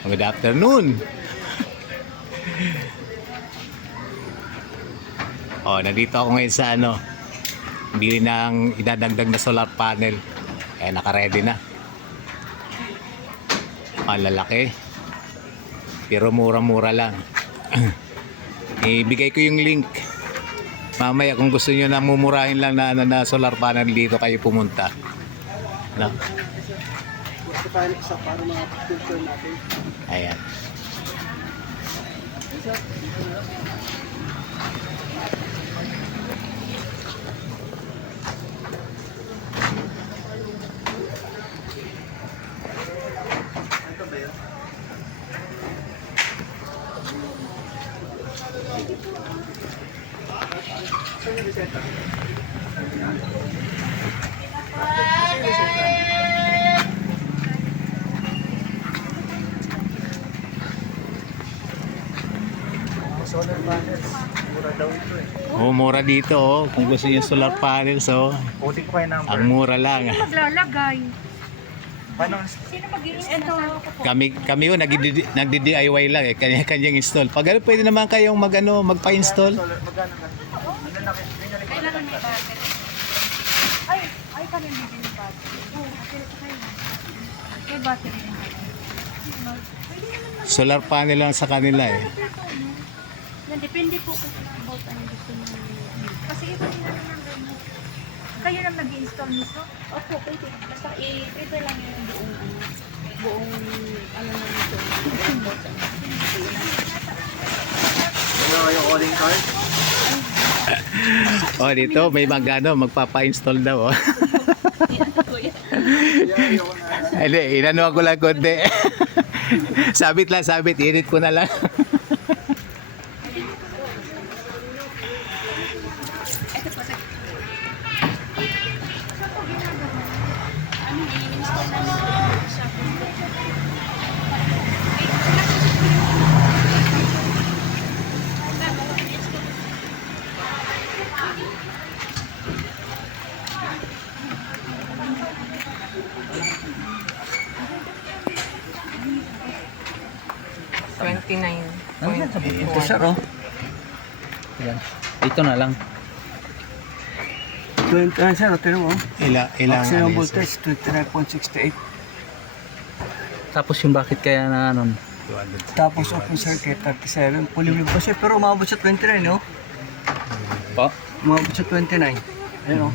Good afternoon. Oh, nandito ako ngayon sa bili ng idadagdag na solar panel. Naka-ready na. Malalaki. Pero mura-mura lang. Ibigay ko yung link. Mamaya kung gusto niyo na mumurahin lang na solar panel dito kayo pumunta. No? Gusto tayo isa para ma-filter natin. Ayan. Ito ba yun? Saan yung reseta? Solar panels. Mura daw ito eh. Oh, mura dito oh. Kung gusto niyo solar panels oh. Kunin ko kayo number. Ang mura lang. Maglalagay. Paano? Sino mag-i-install? Kami oh, nagdi-DIY lang eh. Kanya-kanyang install. Pag pwede naman kayong magpa-install. Magkano ka? Kailangan may battery. Ay kami bibili ng battery. Oo, kasi kayo. May battery na. Pwede naman Solar panel lang sa kanila eh. depende po kung about ano gusto niyo. Kasi iba nila naman ganun. Kayo lang nag-i-install nito? Opo, pwede. Basta i-prepare lang yung buong ano na nito. Buong button. Ano yung calling card? Oh, dito may magpapa-install daw oh. Hindi, inano ko lang konti. Sabit, edit ko na lang. Ito sir oh. Ito na lang. 20 sir, tingnan mo. Ilang Maximum ano yun, sir? voltage 29.68. Tapos yung bakit kaya na ano? 200. Tapos open circuit 37. Pulimlim pa siya pero umabot sa 29 no? Po? Umabot sa 29. Ayun oh.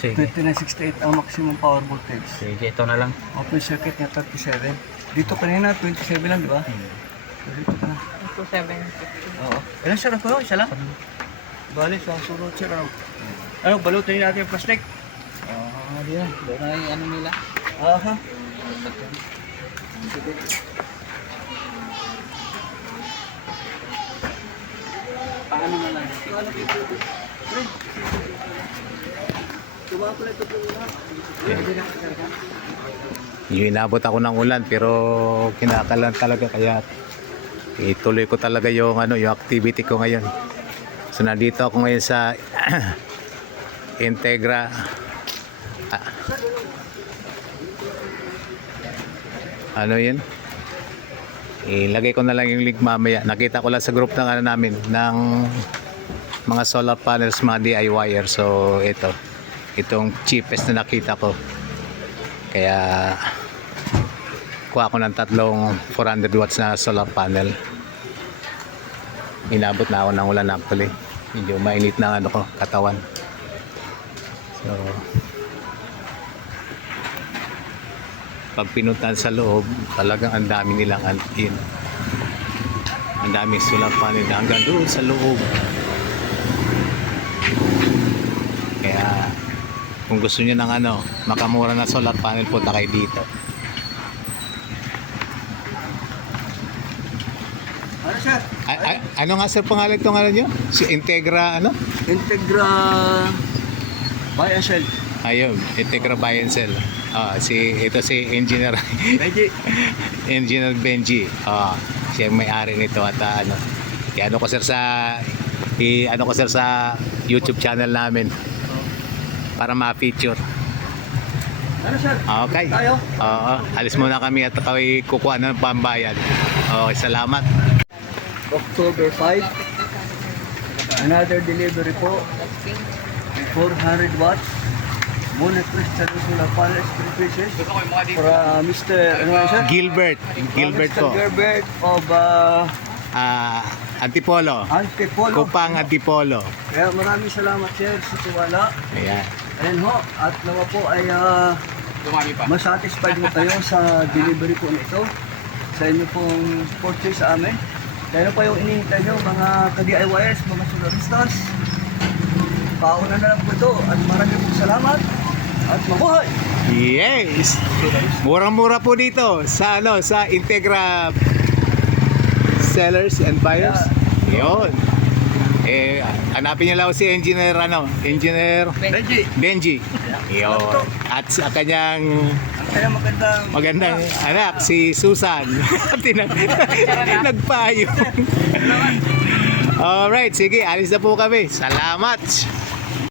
Sige. 29.68 ang maximum power voltage. Sige, ito na lang. Open circuit niya 37. Dito kanina 27 lang di ba? So, dito ka na. 270. Oo. Ilan siya po? Isa lang? Bali, sa sunod siya raw. Ano, balutin natin yung plastic. Di na. Doon na yung ano nila. Aha. Paano na lang? Yung inabot ako ng ulan pero kinakalan talaga kaya ituloy ko talaga yung yung activity ko ngayon. So nandito ako ngayon sa Integra. Ano yun? Ilagay ko na lang yung link mamaya. Nakita ko lang sa group ng namin ng mga solar panels, mga DIYer. So itong cheapest na nakita ko. Kaya kuha ko ng tatlong 400 watts na solar panel. Inabot na ako ng ulan actually. Medyo mainit na katawan. So pag pinuntahan sa loob, talagang ang dami nilang ang daming solar panel na hanggang doon sa loob. Kaya kung gusto niyo ng makamura na solar panel, punta kayo dito. Ano siya? Ano nga sir pangalan itong niyo? Si Integra Integra Buy and Sell. Ayun, Integra Buy and Sell. Ito si Engineer Benji. Engineer Benji. Siya ang may-ari nito at ano ko sir sa YouTube channel namin para ma-feature. Ano sir? Okay. Tayo? Oo, alis muna kami at ako'y kukuha ng pambayad. Okay, salamat. October 5. Another delivery po. 400 watts. Monocrystal solar panels, 3 pieces. Para Mr. Ano yan sir? Gilbert Mr. po. Gilbert of Antipolo. Antipolo. Kupang Antipolo. Kaya maraming salamat sir sa tiwala. Ayan. Ayan ho, at nawa po ay masatisfied mo kayo sa delivery po nito. Sa inyo pong purchase sa amin. Kaya pa yung inihintay nyo mga ka-DIYers, mga solaristas. Pauna na lang po ito at maraming pong salamat at mabuhay! Yes. Murang-mura po dito sa sa Integra Sellers and Buyers. Yun. Hanapin niyo lang si Engineer Benji. Yun. At sa kanyang Ang kaya magandang anak, si Susan. Nagpayong. Alright, sige, alis na po kami. Salamat.